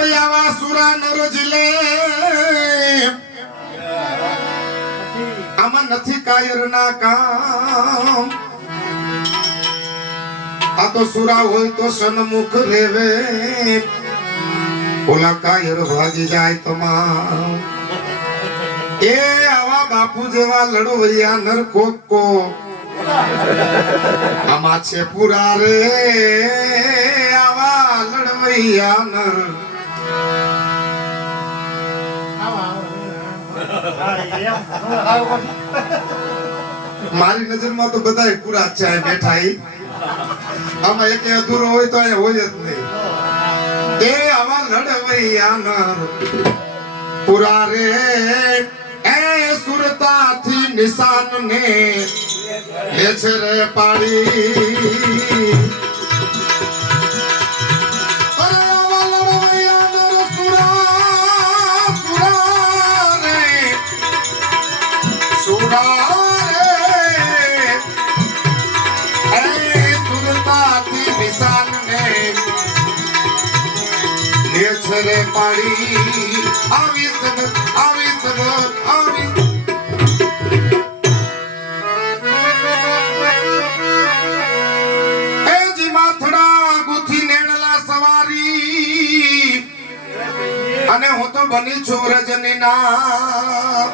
આવા સુરા નર જિલે આમાં નથી કાયર ના કામ આ તો સુરા હોય તો સન્મુખ રેવે ઓલા કાયર ભાગી જાય તમામ એ આવા બાપુ જેવા લડવૈયા નર કોકો આમાં છે પુરા રે આવા લડવૈયા નર મારી નજરમાં તો બધા પૂરા છે બેઠા આમાં એક અધૂરો હોય તો અહીંયા હોય જ નહીં એ આવા લડવૈયા નર પુરા રે એ સુરતાથી નિશાન ને લે છે રે પાડી રે પાડી આવી સબ આવી એ જી માથડા ગુથી નેણલા સવારી અને હું તો બની છું રજની ના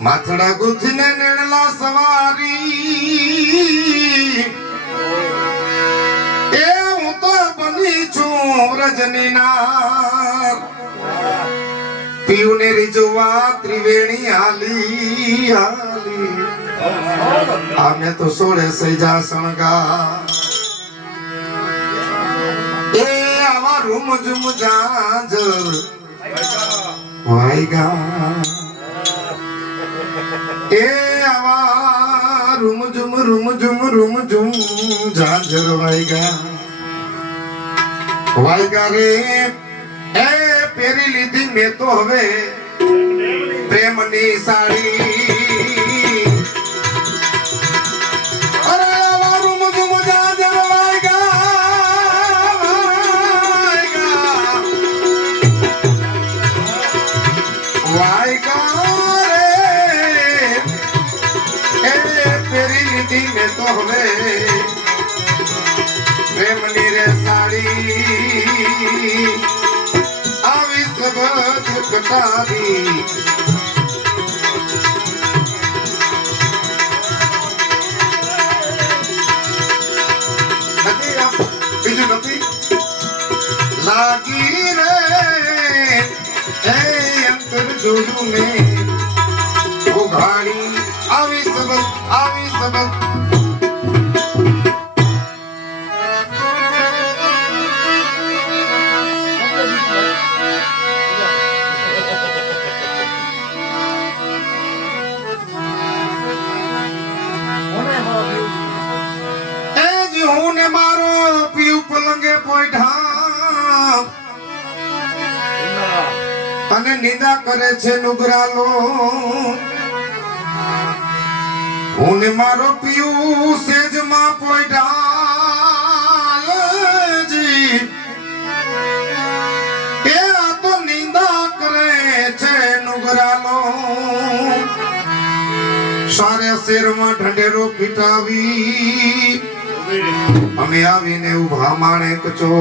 માથડા ગુથી નેણલા સવારી રજનીના પીઉને રીજવા ત્રિવેણી હાલી હાલી આમે તો સોળે સૈજા સણગા એ આવા રૂમ જુમ જાંજર વાઈગા એ આવા રૂમ જુમ જાંજર વાઈગા વાઈગા રે એ પેરી લીધી મેં તો હવે પ્રેમની સાડી અરે આવારું મુજુ મુજા જર વાઈગા રે એ પેરી લીધી મેં તો હવે પ્રેમની રે સાડી આવી સબજ કટારી બીજું નથી લાગી રે એ અંતર જોયું ને ઉઘાડી આવી સબજ અને નિંદા કરે છે નુગરાલો હું મારો પીયું સેજમાં પોઈડાજી એ આ તો નિંદા કરે છે નુગરાલો સારે શેરમાં ઢંઢેરો પીટાવી અમે આવીને ઉભા માણેક છો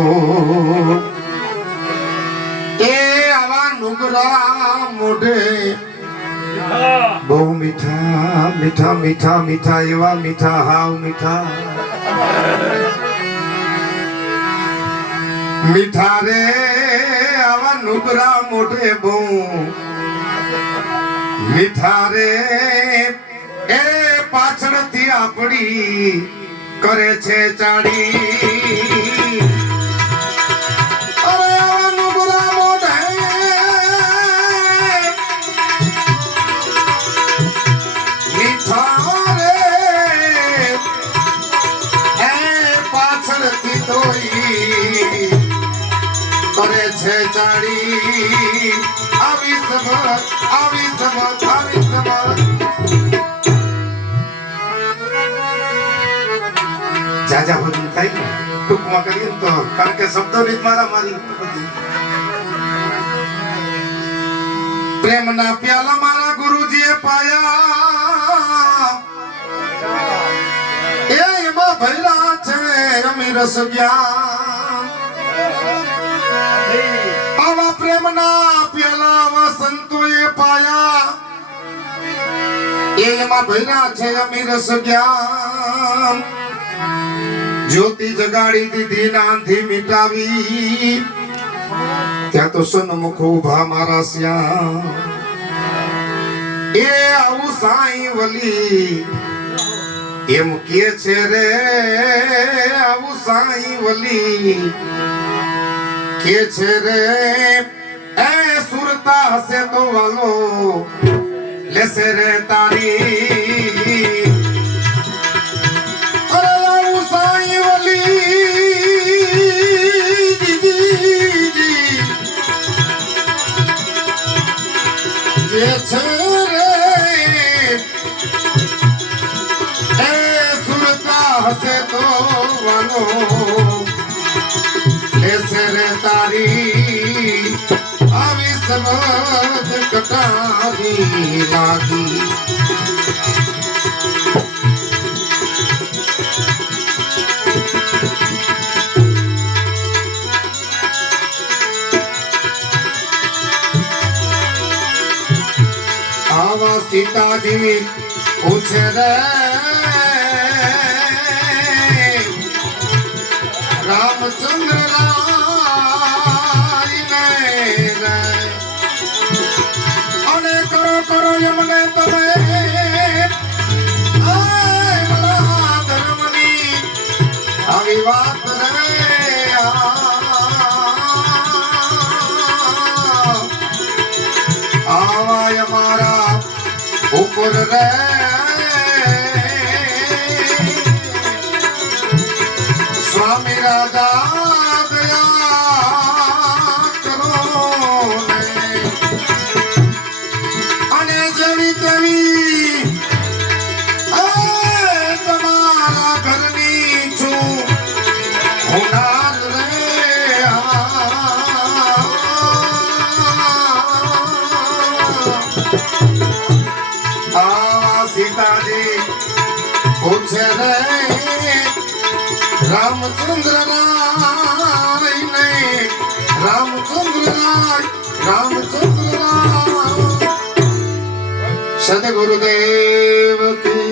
એ આવા નુગરા મોઢે બહુ મીઠા મીઠા મીઠા મીઠા એવા મીઠા હાવ મીઠા મીઠા રે આવા નુગરા મોઢે બહુ મીઠા રે એ પાછળથી આપણી કરે છે ચાડી કરે છે ચાડી આવી સબક જાજા ભજન થાય ને ટૂંકમાં કરીએ ને તો કારણ કે શબ્દોની જ મારી પ્રેમના પ્યાલા મારા ગુરુજીએ પાયા એમાં ભૈરા છે અમી રસ જ્ઞાન આવા પ્રેમના પ્યાલા આવા સંતોએ પાયા એમાં ભૈરા છે અમી રસ જ્ઞાન જ્યોતિ જગાડી દીધી નાંધી મિટાવી ત્યાં તો સન્મુખ ઉભા મારા શ્યામ એ આવું સાઈ વલી એમ કે છે રે આવું સાઈ વલી કે છે રે એ સુરતા હશે તો વાલો લેસે રે તારી હસે તો વાનો લેસે રે તારી આવી સમજ કટારી લાગી આવા સીતાજી પૂછે રે રામચંદ્ર અને કરો કરો એમને તમે ધર્મની આવી વાત રે આવા અમારા ઉપર રે સ્વામી રાજા દયા કરો ને અને જેવી તેવી તમારા ઘરની છું હોનાર રે સીતાજી પૂછે રે રામચંદ્ર રાય નહીં રામચંદ્ર રાય રામચંદ્ર રાય સદગુરુદેવ કી